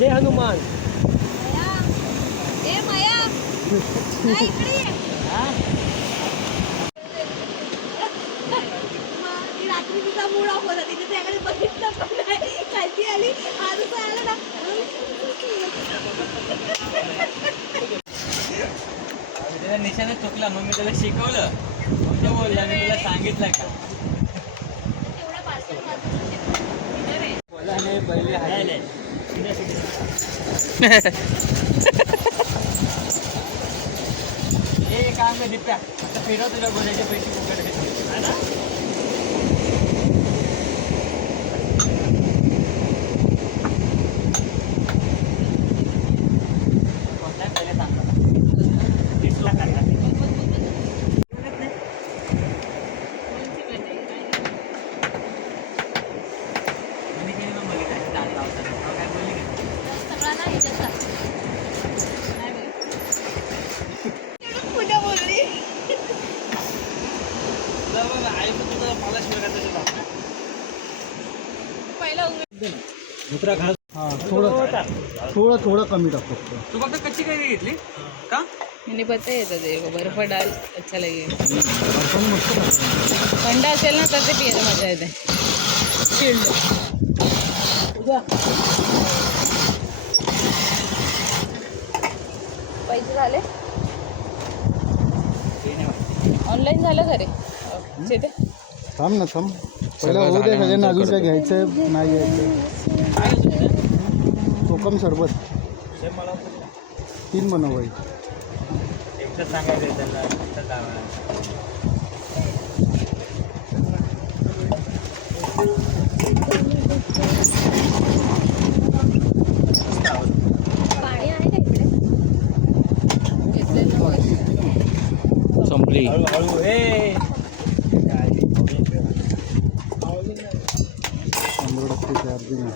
जय हनुमान. रात्री तिचा mood off होता, तिने त्याकडे बघितलं पण नाही, खालती आली आजच आलं ना. त्याला निशाणा चुकला, मग मी त्याला शिकवलं. मग तो बोलला मी तुला सांगितलं का बोला नाही पहिले हायले. हे काम नाही दिप्या, आता फिरव तुला बोलायचे पैसे फुकट आहे ना. थोडं कमी टाकतो. तू फक्त कच्ची कैरी घेतली का? मैंने पता है तो बर्फ डाल अच्छा लगे. थंड असेल ना तर ते पियायला मजा येते. चिल्ड. पैसे झाले ऑनलाईन झालं खरे शेते. थांब ना थांब, पहिला होऊ दे. सगळ्यांना अजून काय घ्यायचं नाही घ्यायचं. कोकम सरबत 3 बनव भाई. एकदा सांगायचं त्यांना. पाणी आहे का इकडे? संपली. हळूहळू. हे 100% चार्जिंग आहे.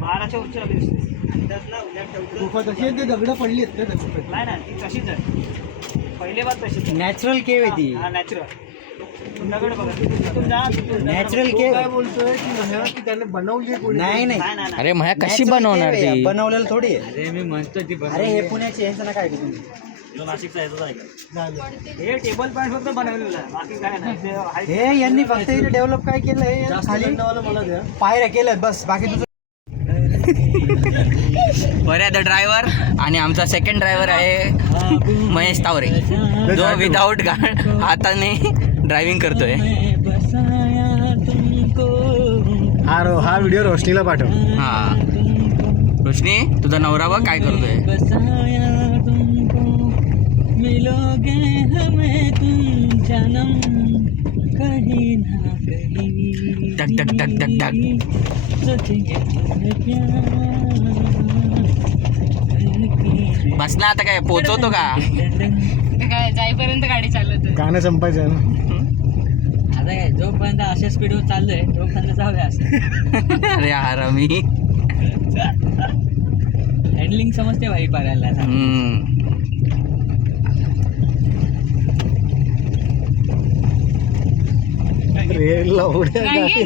बाराच्या उच्च दगड पडली आहेत नाही ना, ती तशीच आहे. पहिले बार तशीच नॅचरल केव आहे ती. हा नॅचरल दगड बघा. तिथून जा, तिथून जा. नॅचरल केव. काय बोलतोय की त्याने बनवली कोणी? नाही नाही नाही नाही अरे मग कशी बनवणार ती? बनवलेलं थोडी आहे. अरे मी म्हणतो ती अरे हे पुण्याची यांचं ना काय तुम्ही जो नाशिकचा याचा आहे का? हे टेबल पॉईंट फक्त बनवलेलं आहे, बाकी काय नाही. ते आहे. हे यांनी फक्त इथे डेव्हलप काय केलंय, खाली मला द्या पायऱ्या केल्यात बस, बाकी तुझं. बरं द ड्रायव्हर आणि आमचा सेकंड ड्रायव्हर आहे महेश तावरे, जो विदाऊट हाताने ड्रायव्हिंग करतोय. हा व्हिडिओ रोशनीला पाठव. हा रोशनी, तुझा नवरा बघ काय करतोय. टक टक टक टक टक. बस ना, आता काय पोचवतो का? काय जाईपर्यंत गाडी चालवतो. गाणं संपायचं आहे ना. आता काय जोपर्यंत अशा स्पीडवर चाललोय तोपर्यंत जाऊया असं. अरे आरामी हँडलिंग समजते भाई पारायला. रेलला उड्या नाही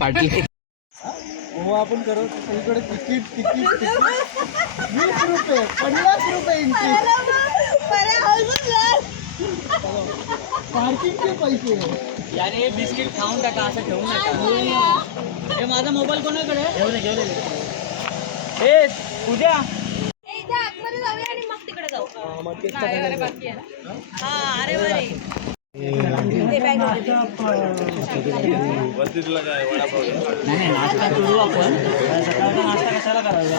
पाटील. हो आपण करू सगळीकडे तिकीट 20 रुपये 50 रुपये एंट्री, पार्किंगचे पैसे. याने बिस्किट खाऊन टाका, असं ठेवू नका. हे माझा मोबाईल कोणाकडे? घेऊन हे पूजा. एकदा आतमध्ये जाऊया आणि मग तिकडे जाऊ. बाकी आहे ना. हा अरे वा रे. ते बॅग नाही नाश्ता करू आपण. सकाळचा नाश्ता कशाला करायचा?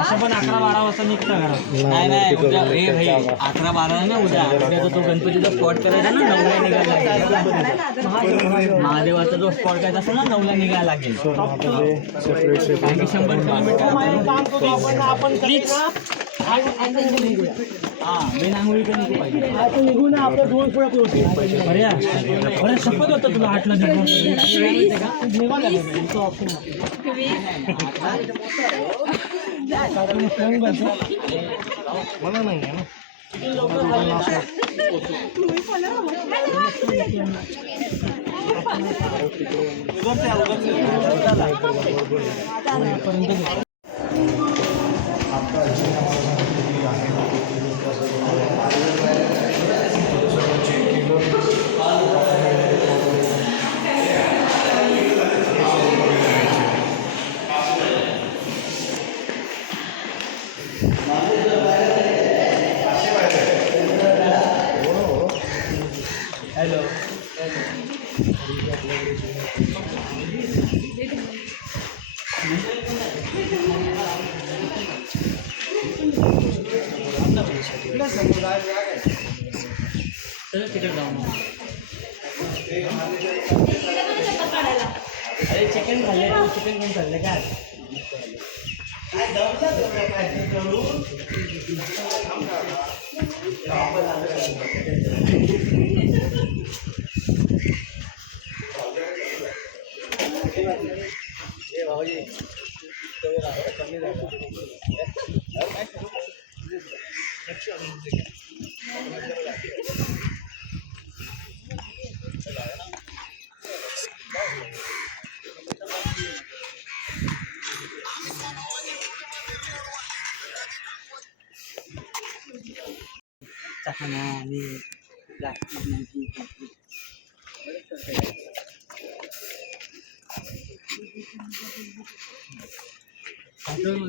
असं पण 11-12 वाजता निघतं घरात. नाही उद्या हे भाई 11-12 ना उद्या तो गणपतीचा स्पॉट करायचा ना 9ला निघायला लागेल. महादेवाचा जो स्पॉट करायचा असेल ना 9ला निघायला लागेल. 100 किलोमीटर. आपण हां बिन आंघोळी पण नको पाहिजे. आता निघून आपलं 2 फळं होती अरे अरे शपथ होतं तुला 8ला निघून मला नाही आहे ना. चल तिकडे जाऊ. अरे चिकन खाल्ले तू, चिकन कोण खाल्लं काय?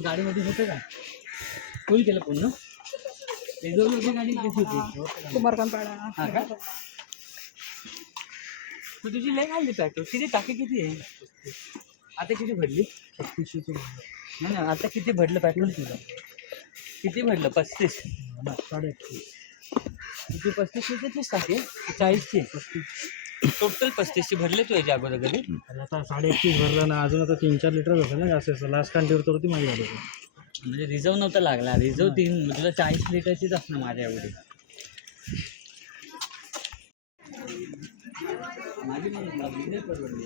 गाडीमध्ये होतं का? फुल केलं पूर्ण रिझर्व गाडी कशी होती? कुमारकांपाडा. हा का? तू तुझी लय खाल्ली पेट्रोल. किती टाकी किती आहे आता? किती भरली? 36. नाही ना, आता किती भरलं पेट्रोल तुझं? किती भरलं? 35. 31. किती 35 टाकी 40ची? टोटल 35ची भरले तू याच्या अगोदर कधी? आता 31.5 भरलं ना, अजून आता 3-4 लिटर होतं ना असं. लास्ट कांटीवर तर होती माझी गाडी. म्हणजे रिझर्व नव्हता लागला. रिझर्व 3 तुला 40 लिटरचीच असणार माझ्या एवढी. माझी परवडली.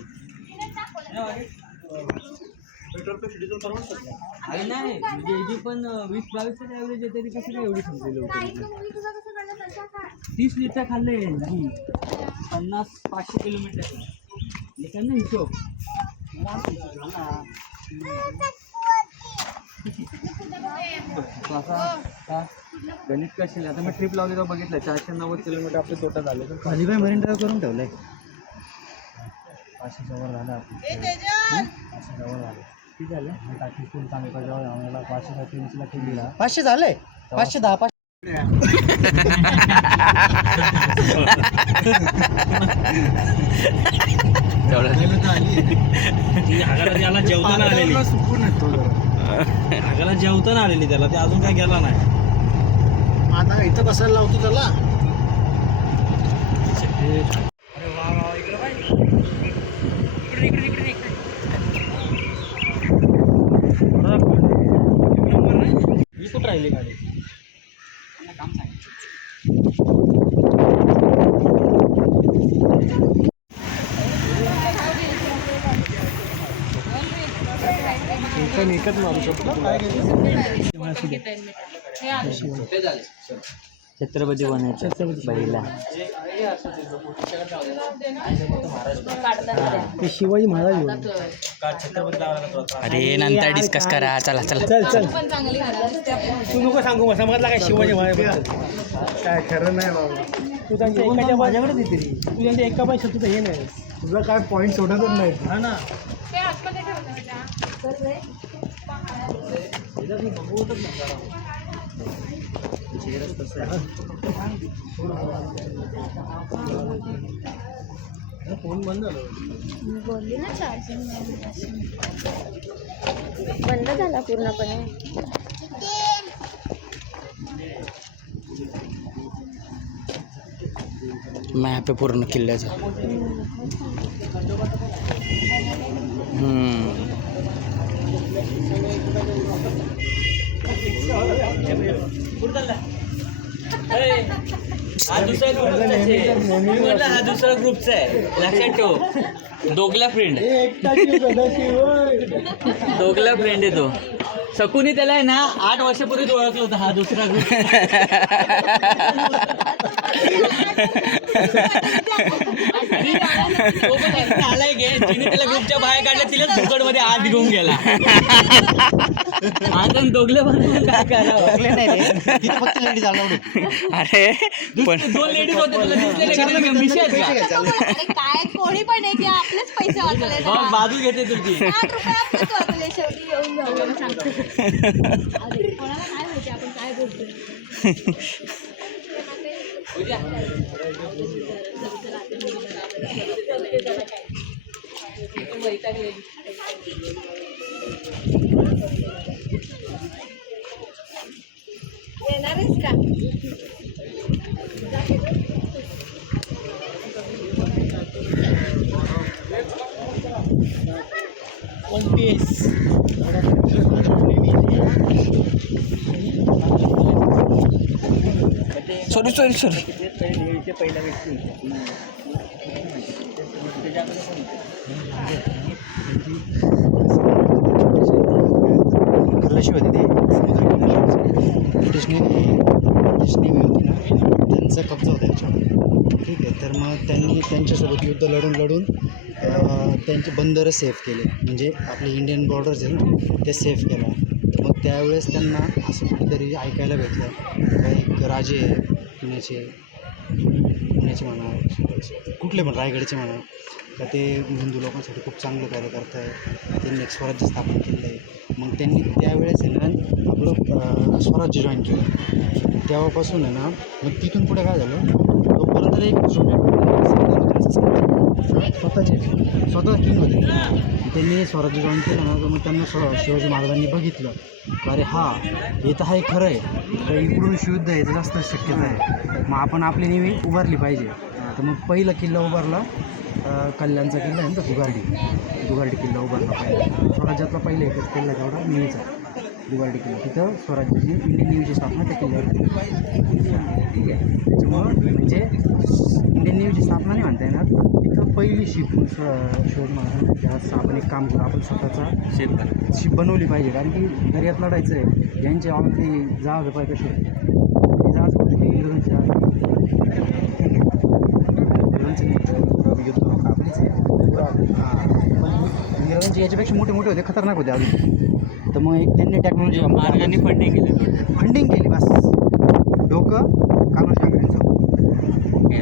अरे नाही म्हणजे याची पण 20-22 ॲव्हरेज आहे तरी कसं काय एवढी समजेल? 30 लिटर खाल्ले 50-500 किलोमीटर ना हिशोब. गणित कशी आता मी ट्रिप लावली तर बघितलं 490 किलोमीटर आपले टोटल झाले. माझी काय मरीन ड्राईव्ह करून ठेवलंय. 500 जवळ झालं आपलं. 500 जवळ झालं. किती झालं? टाकी फुल चांगलं जवळ आम्हाला 523ला दिला. 500 झाले. 510. त्याला जेवताना आलेली. आगाला जेवताना आलेली त्याला. ते अजून काय गेला नाही. आता इथं बसायला लावतो त्याला. अरे वा वा, इकडे पाहिजे. इकडे ही कुठं राहिली गाडी? काम सांगितलं. एकच मारू शकतो. छत्रपती बनायचं बाईला. ते शिवाजी महाराज. अरे नंतर डिस्कस करा. चला चला. चल तू नको सांगू. समजला काय शिवाजी महाराज? काय खरं नाही बाबा. तू त्यांच्या एकाच्या माझ्याकडे देते. तू त्यांच्या एका पैशात तुझं हे नाही. तुझा काय पॉईंट सोडतच नाही. हा ना. फोन बंद झालं. बोलली ना चार्जिंग बंद झाला पूर्णपणे. मॅप आहे पूर्ण किल्ल्याचा. हा दुसरा ग्रुपचा आहे. मी म्हटलं हा दुसरा ग्रुपचा आहे, लक्षात ठेव. दोघला फ्रेंड दोघला फ्रेंड आहे तो. शकुनी त्याला आहे ना 8 वर्षापूर्वीच ओळखलं होतं. हा दुसरा ग्रुप आलाय गे, तिने त्याला ग्रुपच्या बाहेर काढलं, तिला फुकट मध्ये आत घेऊन गेला. आता दोघले बनवून काय करावं. अरे पण 2 लेडीज होते, तुला दिसले नाही मिशी आहेत का? अरे काय कोणी पण आहे की आपलेच पैसे वाचले ना. बघ, बाजू घेते तुझी. 8 रुपये आपलेच वाचले शेवटी येऊन जाऊ सांगतो. अरे कोणाला काय माहिती आपण काय बोलतोय. येणार आहेस का? सॉरी पहिला व्यक्ती खल्लाशी होती ते ब्रिटिश नेव्ही होती ना, त्यांचा कब्जा होता याच्यावर. ठीक आहे, तर मग त्यांनी त्यांच्यासोबत युद्ध लढून त्यांचे बंदरं सेफ केले. म्हणजे आपले इंडियन बॉर्डर्स आहे ना, ते सेफ केलं. तर मग त्यावेळेस त्यांना असं कुठेतरी ऐकायला भेटलं का एक राजे पुण्याचे म्हणा, कुठले पण रायगडचे म्हणा, का ते हिंदू लोकांसाठी खूप चांगलं कार्य करत आहे. त्यांनी एक स्वराज्य स्थापन केलं आहे. मग त्यांनी त्यावेळेस आहे ना आपलं स्वराज्य जॉईन केलं. तेव्हापासून आहे ना, मग तिथून पुढे काय झालं, तोपर्यंत एक स्वतः किंग होते. त्यांनी स्वराज्य जॉईन केलं ना, तर मग त्यांना शिवाजी महाराजांनी बघितलं का अरे हा हे तर आहे खरं आहे, तर इकडून युद्ध यायचं जास्त शक्यता आहे, मग आपण आपली नेव्ही उभारली पाहिजे. तर मग पहिला किल्ला उभारला कल्याणचा किल्ला आहे ना, दुगार्डी किल्ला उभारला पाहिजे. स्वराज्यातला पहिला एकच किल्ला तेवढा नेव्हीचा दुगार्डी किल्ला. तिथं स्वराज्याची इंडियन नेव्हीची स्थापना त्या किल्ल्यावर केली. ठीक आहे, त्याच्यामुळं म्हणजे इंडियन नेव्हीची स्थापना नाही म्हणता येणार. तिथं पहिली शिप शोध महाराज त्यावेळेस आपण एक काम करू, आपण स्वतःचा शिप बनवली पाहिजे. कारण की दर्यात लढायचं आहे. ज्यांचे ऑलरेडी जहाज पाहिजे कसे ते जहाज इंग्रजांचे जहाज. ठीक आहे, युद्ध आपलीच आहे. पण इंग्रजांचे याच्यापेक्षा मोठे होते, खतरनाक होते अजून. तर मग एक त्यांनी टेक्नॉलॉजी महाराजांनी फंडिंग केली बस. डोकं कान्होजी आंग्रेंचं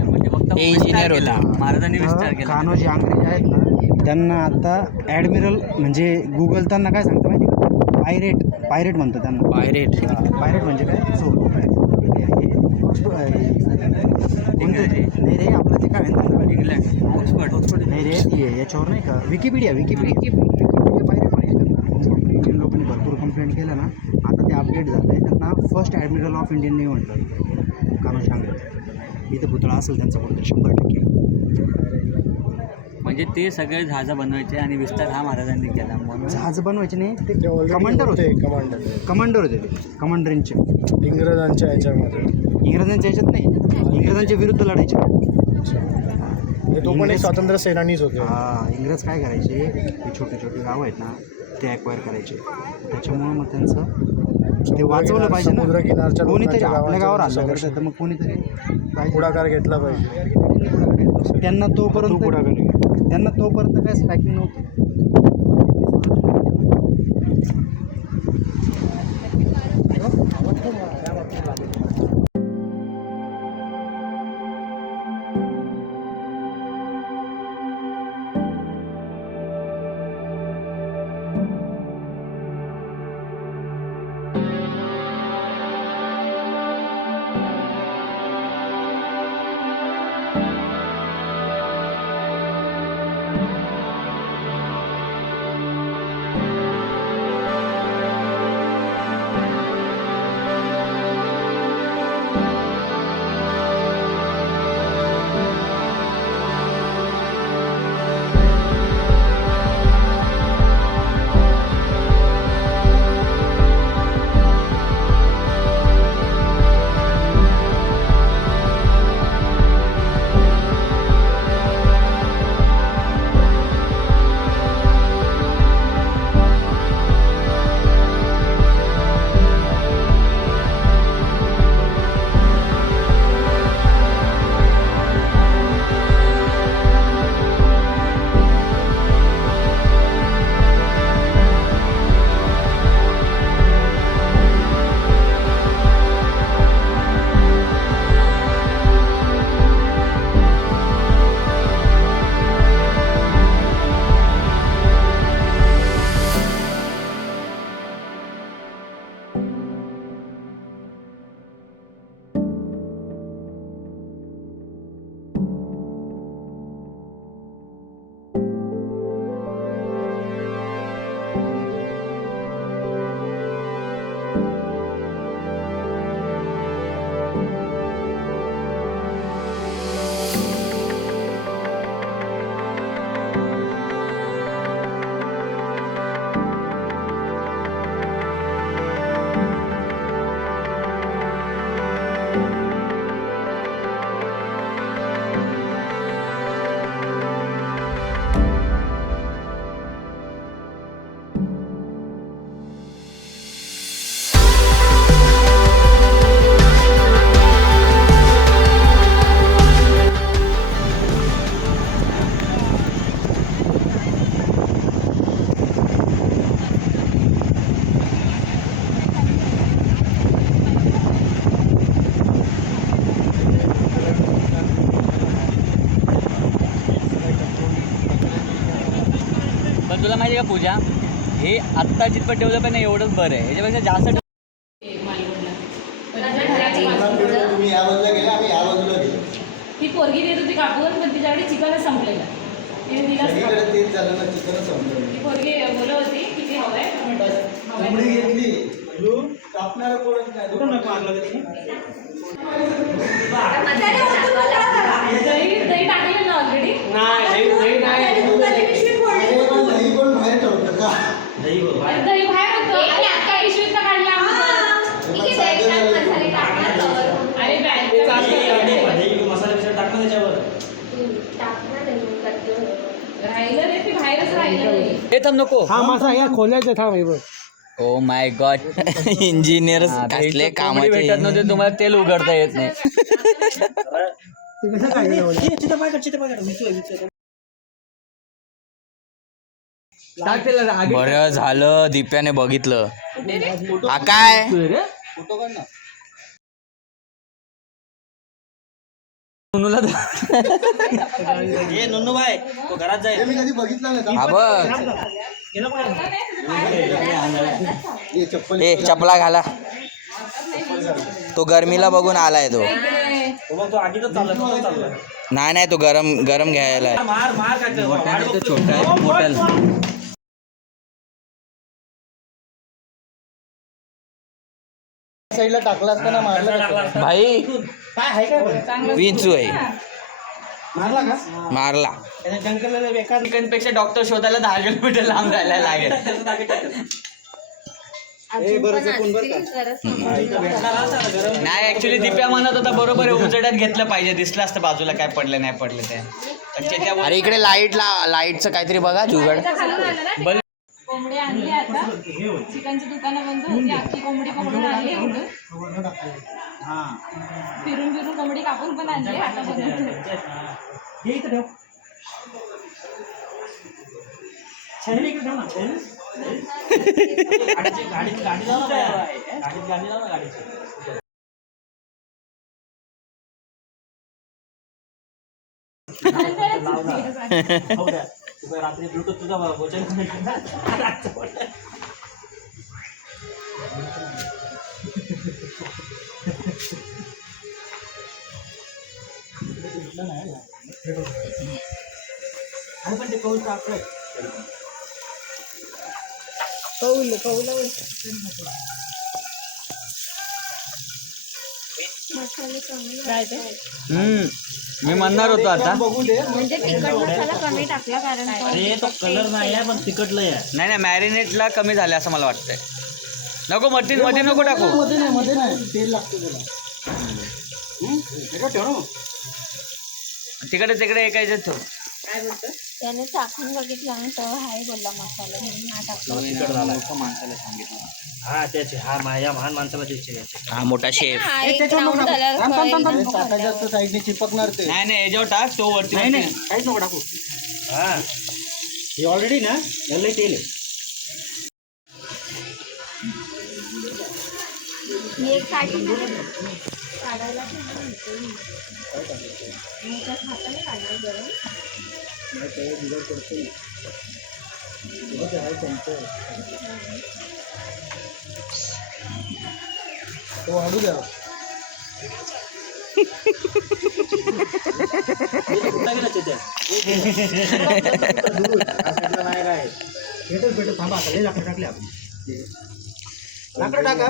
म्हणजे फक्त इंजिनियर होता. महाराजांनी विस्तार केला. कान्होजी आंग्रे जे आहेत ना, त्यांना आता ॲडमिरल म्हणजे गुगल त्यांना काय सांगतं माहिती का, पायरेट म्हणतं त्यांना. पायरेट म्हणजे काय, चोर. नाही रे, आपलं ते काय म्हणतात ऑक्सफर्ड नाही रे, ती याच्यावर नाही का विकिपीडिया पायरेट म्हणायचं. इंडियन लोकांनी भरपूर कंप्लेंट केलं ना, आता ते अपडेट झालं आहे. त्यांना first admiral of Indian navy म्हणतात कान्होजी आंग्रे. इथं पुतळा असेल त्यांचा कुठे 100%. म्हणजे ते सगळे जहाजं बनवायचे आणि विस्तार हा महाराजांनी केला. म्हणून जहाज बनवायचे नाही, ते कमांडर होते. ते कमांडर इन चीफ. इंग्रजांच्या ह्याच्यात नाही, इंग्रजांच्या विरुद्ध लढायचे. तो पण एक स्वातंत्र्य सेनानीच होते. इंग्रज काय करायचे, ते छोटे गाव आहेत ना, ते ॲक्वायर करायचे. त्याच्यामुळं मग त्यांचं ते वाचवलं पाहिजे. समुद्र किनारच्या कोणीतरी आपल्या गावावर हल्ला करतं, तर मग कोणीतरी पुढाकार घेतला पाहिजे. त्यांना तोपर्यंत काय स्ट्रायकिंग नव्हतं. पण तुला माहिती आहे का पूजा, हे आत्ता जितपत डेव्हलप आहे ना एवढंच बरं आहे, याच्यापेक्षा जास्त तुम्ही या बाजूला गेला, आम्ही या बाजूला गेलो. ती पोरगी देत होती कापून, पण तिच्याकडे चिकनच संपलेलं. तिने दिलाच सगळीकडे नाही. तेच झालं ना, चिकनच संपलं. ती पोरगी बोलत होती की ते हवंय कोंबडी घेतली, कापणारं कोण काय दुकान नको आणलं का दही टाकलेलं ना ऑलरेडी. दही पण बाहेर ठेवतं का? दही बाहेर होतं आणि आता पिशवीतनं काढलं आम्ही. अरे राहिलं रे, ते बाहेरच राहिलं नाही. हे थांब नको. हा मासा या खोल्याचं थांब हे बघ. ओ माय गॉड, इंजिनियर असले कामाचे. भेटत नव्हते तुम्हाला तेल उघडता येत नाही. ते कसं काढलं? बरं झालं दिप्याने बघितलं. हा काय फोटो काढ ना. हे मी कधी बघितलं नाही. हा बघ, हे चप्पल ए चपला घाला. तो गरमीला बघून आलाय तो. नाही नाही, तो गरम गरम घ्यायला आहे. छोटा आहे मोठा. साईडला टाकला असताना मारला. भाई काय आहे काय विंचू आहे, मारला का? मारला. त्याच्या जंकलला बेकार. चिकनपेक्षा डॉक्टर शोधायला 10 किलोमीटर लांब जायला लागेल. नाही ऍक्च्युली दिप्या म्हणत होता बरोबर आहे, उजेडात घेतलं पाहिजे, दिसलं असतं बाजूला काय पडलं नाही पडलं ते. अरे इकडे लाईटचं काहीतरी बघा जुगाड. बल कोंबडी आणली आता. चिकनची दुकानं बंद होती, अख्खी कोंबडी पकडून आणली इकडून. फिरून फिरून कोंबडी कापून पण आणली आता बनवतोय. हे इथं ठेव. छायली इकडे ठेव ना. गाडी लाव ना. गाडी लाव ना गाडीची. रात्री ब्लूटूथ तुझा बोचन पण ते कौल टाकतोय. मी म्हणणार होतो आता. म्हणजे तिखट मसाला कमी टाकला कारण अरे तो कलर नाही आहे पण तिखटलं आहे. नाही नाही, मॅरिनेटला कमी झाले असं मला वाटतंय. नको मध्ये मध्ये नको टाकू. मध्ये नाही तेल लागतं त्याला. ठेव ना. तिकडे तिकडे एकायचं ठेव. त्याने चाखून बघितलं आणि तेव्हा हाय बोलला मसाला म्हणून हा टाकला. माणसाला सांगितलं. हा त्याचे हा या महान माणसाला द्यायचे. हा मोठा शेफ. हा, एक round झाल्यावर कळेल. टाकायचं असतं साईडने चिपकणार ते. नाही नाही, याच्यावर टाक तो वरती. नाही नाही काहीच नको टाकू. हा हे ऑलरेडी ना याला तेल आहे. मी एक काढली काढायला हाताने काढलं गरम. तो वाढू द्या. भेटत थांबा. लाकडं टाकले आपण. लाकडं टाका.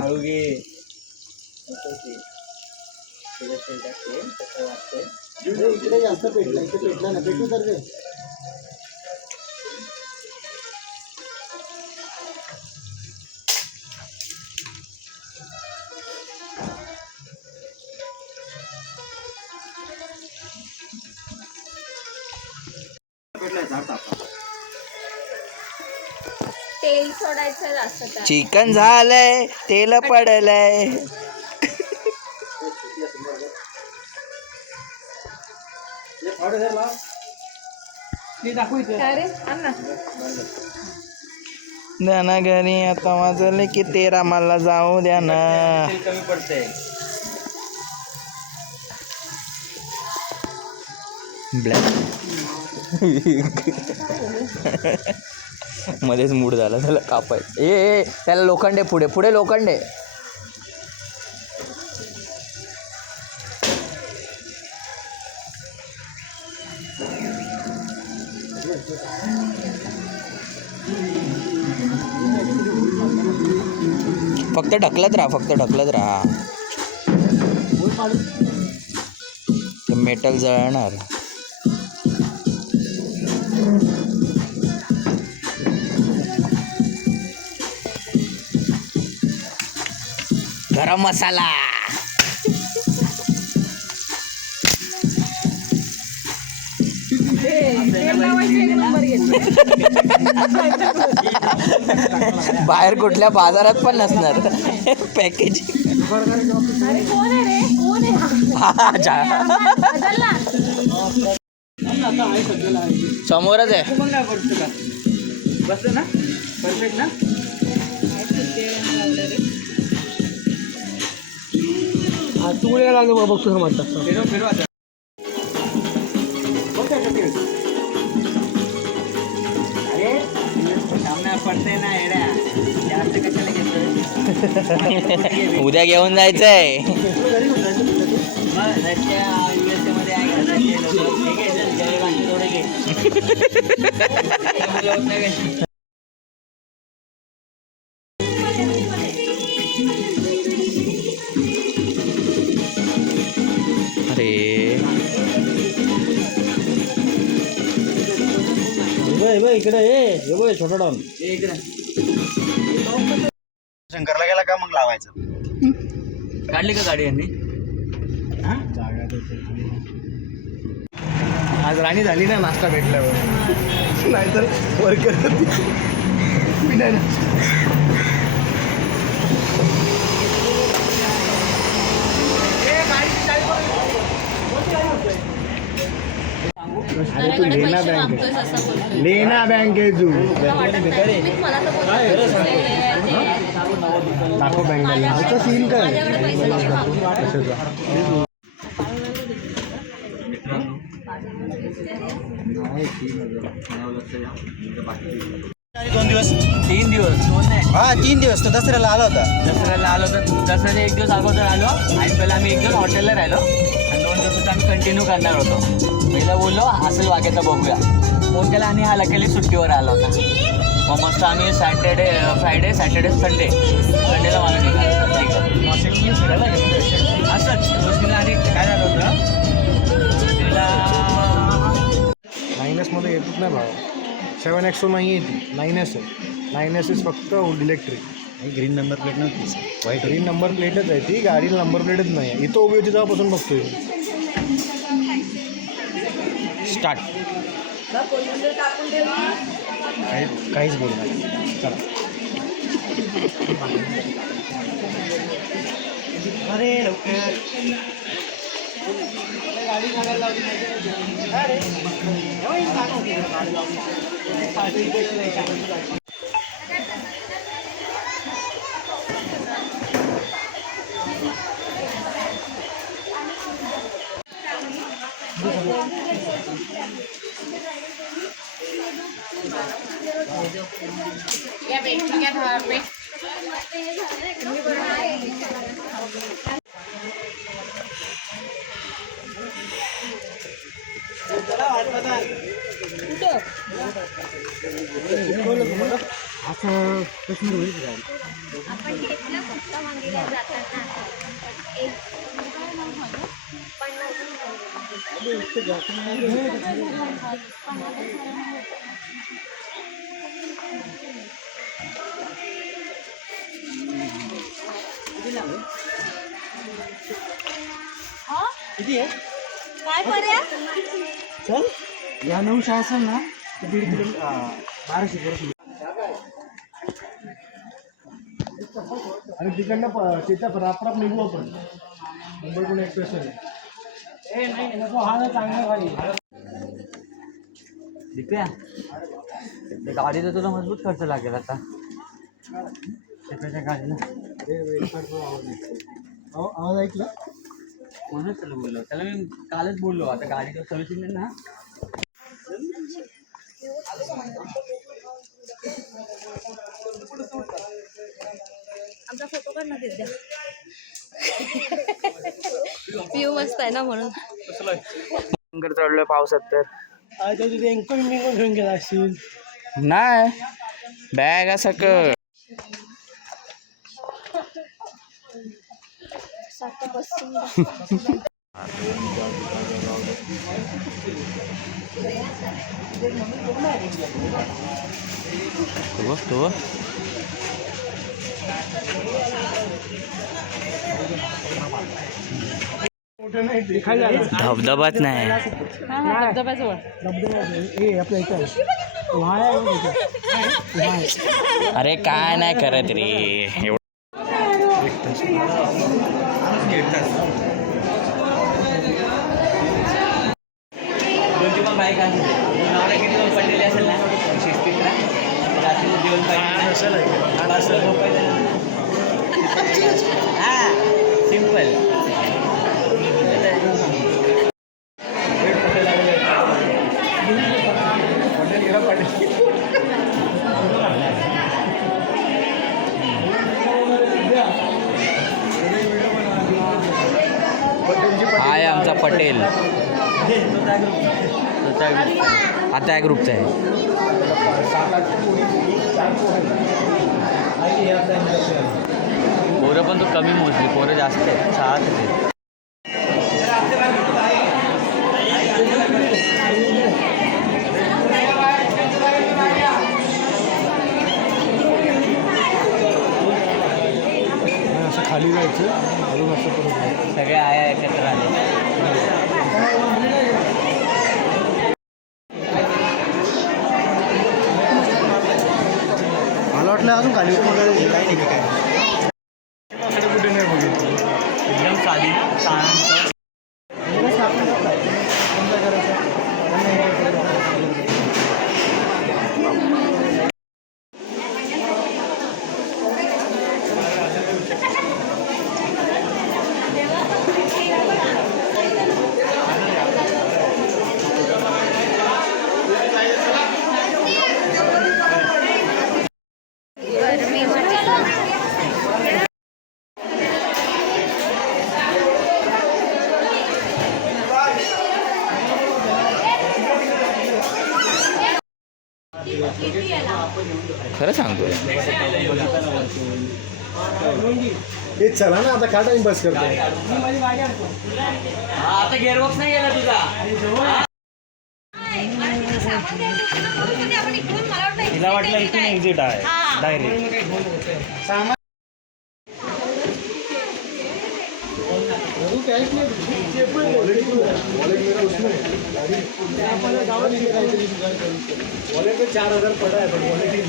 इकडे जास्त पेटला. इथे पेटला ना. पेटू तर दे. तेल सोडायचं जास्त त्यात. चिकन झालंय, तेल पडलंय. द्या ना घरी आता वाजवले की 13 मला जाऊ द्या ना. कमी पडतंय. ब्लॅक मध्येच मूड झाला त्याला कापाय. ए त्याला लोखंडे पुढे पुढे लोखंडे. फक्त ढकलत राहा. ते मेटल जळणार. गरम मसाला. बाहेर कुठल्या बाजारात पण नसणार पॅकेजिंग. अरे कोण आहे रे, कोण आहे? समोरच आहे. बसलं ना परफेक्ट ना. तू वेळ लागलो बघतो समजता. फिरवा आता. अरे सामना पडते ना येड्या. जास्त कशाला घेतोय. उद्या घेऊन जायचंय. रशिया USA मध्ये आहे का रशिया लोकं? हे घे, चल, गरिबांचे थोडे घे. त्यामुळे होत नाही काही. अरे इकडे ये छोटा डॉन. शंकरला गेला का मग लावायचं. काढली का गाडी यांनी? आज राणी झाली ना नाश्ता भेटल्यावर. नाहीतर वर्कर लेना बँक आहे तू. दाखव बँक सीन काय. दोन दिवस 3 दिवस 2 नाही. हा 3 दिवस तो दसऱ्याला आला होता. दसऱ्याला आलो तर दसऱ्याला 1 दिवस अगोदर आलो आणि पहिला आम्ही 1 दिवस हॉटेलला राहिलो आणि 2 दिवसात आम्ही कंटिन्यू करणार होतो. पहिला बोललो असेल वाघेचा बघूया. फोन केला आणि हा लकेली सुट्टीवर आला होता. मग मस्त आम्ही फ्रायडे सॅटर्डे संडेला मला निघालो. असंच गोष्टीला आणि काय झालं होतं गोष्टीला 9S मध्ये येतच नाही भाव. 7X नाही येते. 9S आहे. 9S इज फक्त इलेक्ट्रिक. ग्रीन नंबर प्लेट नव्हती. व्हाईट ग्रीन नंबर प्लेटच आहे ती. गाडीला नंबर प्लेटच नाही आहे. इथं उभी होती तेव्हापासून बघतोय. स्टार्ट. काहीच बोलू नका. चला. अरे लवकर. असं प्रश्न होईल का? आपण घेतलं फक्त वांगीला जाताना एक किती आहे? काय पर्या चल या 900 असेल ना तर 1.5 किलो 1200 परत. आणि तिकडनं तिथं रापराप निघू आपण. मुंबई पुणे एक्सप्रेस हा चांगला गाडी. दिप्या त्या गाडीचा तुला मजबूत खर्च लागेल आता. त्याच्या गाडीला आवाज ऐकला म्हणूनच त्याला बोललो. त्याला मी कालच बोललो आता गाडीचं सर्व्हिसिंग ना आमचा फोटो काढ ना तिथे. व्ह्यू मस्त आहे ना म्हणून. चढलोय पावसात तर तुझे एंकर घेऊन गेला असतील. नाही बॅग असं कर. तो धबधबाच नाही. धबधब्याजवळ आपल्या इथं अरे काय नाही करत रे एवढं. दोनची पण बाईक आहे नवरा किती पण पडलेली असेल ना शिस्तीतला रात्री जेवण पाहिजे हां सिम्पल. हा आहे आमचा पटेल. आता या ग्रुपचा आहे. पोरं पण तो कमी मोजली पोरं जास्त आहेत 6 आहेत. असं खाली जायचं अजून असं परत सगळे आया एकत्र आले. मला वाटलं अजून खाली काही नाही काय. कुठे नाही बघितलं. एकदम साधी शांत. खरं सांगतोय. हे चला ना आता काय टाइम बस करतो. आता गेअरबॉक्स नाही गेला तुझा. तिला वाटलं इथून एक्झिट आहे डायरेक्ट. वॉलेट में 4000 पड़ा है पर वॉलेट ही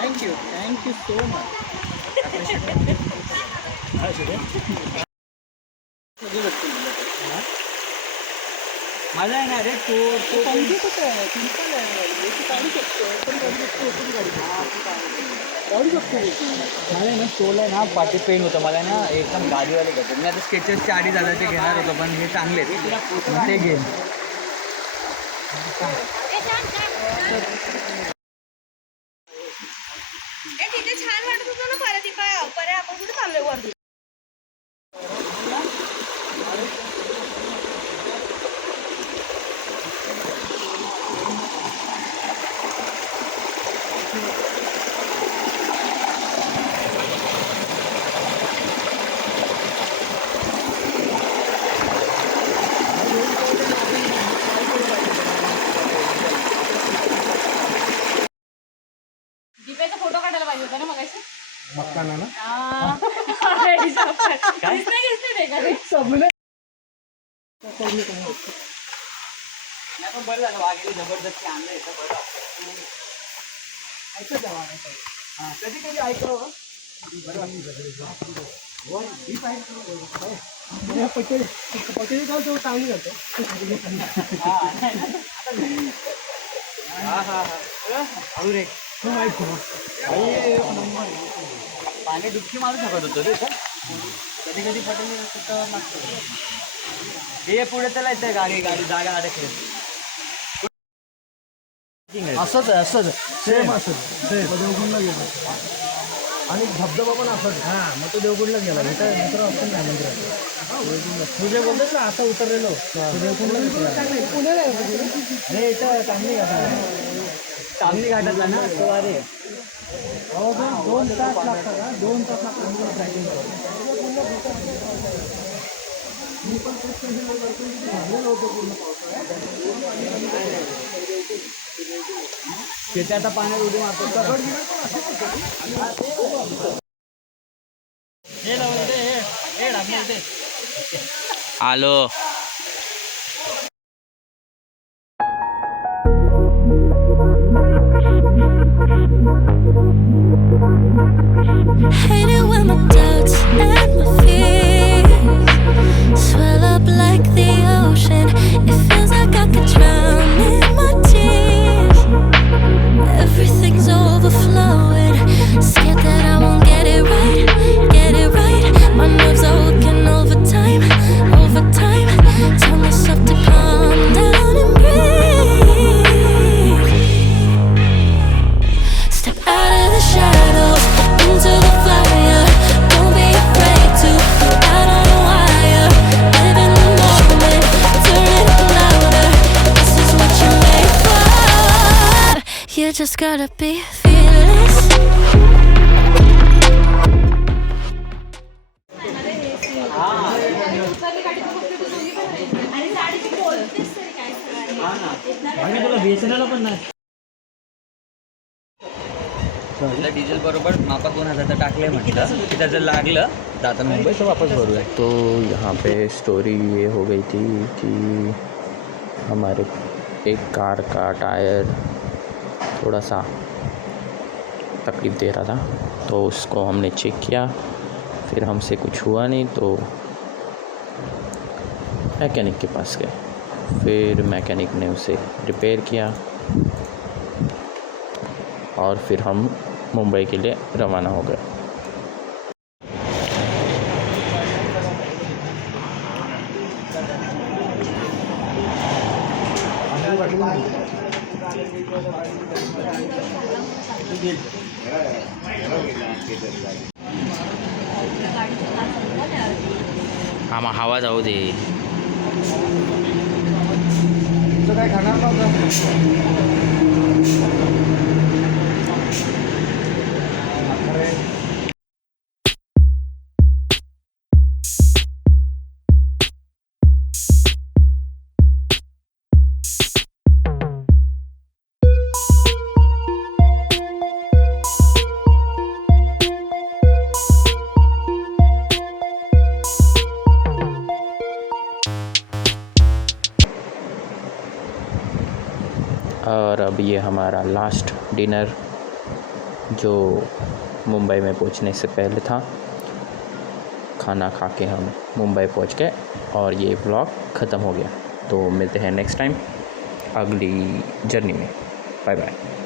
थैंक यू सो मच. माझा आहे ना रे तो सिंपल आहे काढू शकतो पण काढू शकतो. मला ना स्टोल आहे ना पाठी पेन होतं मला ना एकदम गाडीवाले घेतो. मी आता स्केचेसचे 2,500 घेणार होतो पण हे चांगले आहेत ते घेईन. तिथे छान वाटत होतं ना परत पर्या आपण कुठे चाललोय वरती. दीपेचा फोटो काढायला पाहिजे होता ना मगाशी. मक्काना ना बरं झालं वाघेली जबरदस्ती आणलं येतं बरं. कधी कधी ऐकावं. पटेल गाव तेवढं चांगली जातं. हळू रे पाणी डुबकी मारू शकत होतो रे. कधी कधी पटेल तिथं मागतो हे पुढे चालायचं गाडी गाडी जागा अडकली असंच आहे सेम असंच देवकुंडला गेलो आणि धबधबा पण असंच हां मग तो देवकुंडला गेला इथं दुसरा ऑप्शन नाही मंदिरात तुझे बोलतोस ना आता उतरलेलो देवकुंडला अरे इथं तांबली घाटातला ना तो अरे दोन तास लागतात 2 तास लागतात ट्रॅकिंग शेती आता पाण्यात उडी मारतो आलो Hate it when my doubts and my fears swell up like the ocean. It feels like I could drown in my tears. Everything's overflowing. Scared that I won't get it right, get it right. My nerves are working overtime, overtime. Tell myself to calm down and breathe. Step out of the shadows into the fire. Don't be afraid to go out on a wire. Live in the moment, turn it up louder. This is what you're made for. You just gotta be fearless. आणि साडीची बोलतेस तरी काय सगळं आणि तुला बेसनाला पण नाही diesel बरोबर मापा 2000 टाकले म्हटलं की त्याचं लागलं जाताना मुंबई तो वापस भरूया तो यहाँ पे स्टोरी ये हो गई थी कि हमारे एक कार का टायर थोड़ा सा तकलीफ़ दे रहा था तो उसको हमने चेक किया फिर हमसे कुछ हुआ नहीं तो मैकेनिक के पास गए फिर मैकेनिक ने उसे रिपेयर किया और फिर हम मुंबई के लिए रवाना हो गए आम्हा हवा जाऊ दे काय खाणार और अब ये हमारा लास्ट डिनर जो मुंबई में पहुंचने से पहले था खाना खा के हम मुंबई पहुंच गए और ये व्लॉग ख़त्म हो गया तो मिलते हैं नेक्स्ट टाइम अगली जर्नी में बाय बाय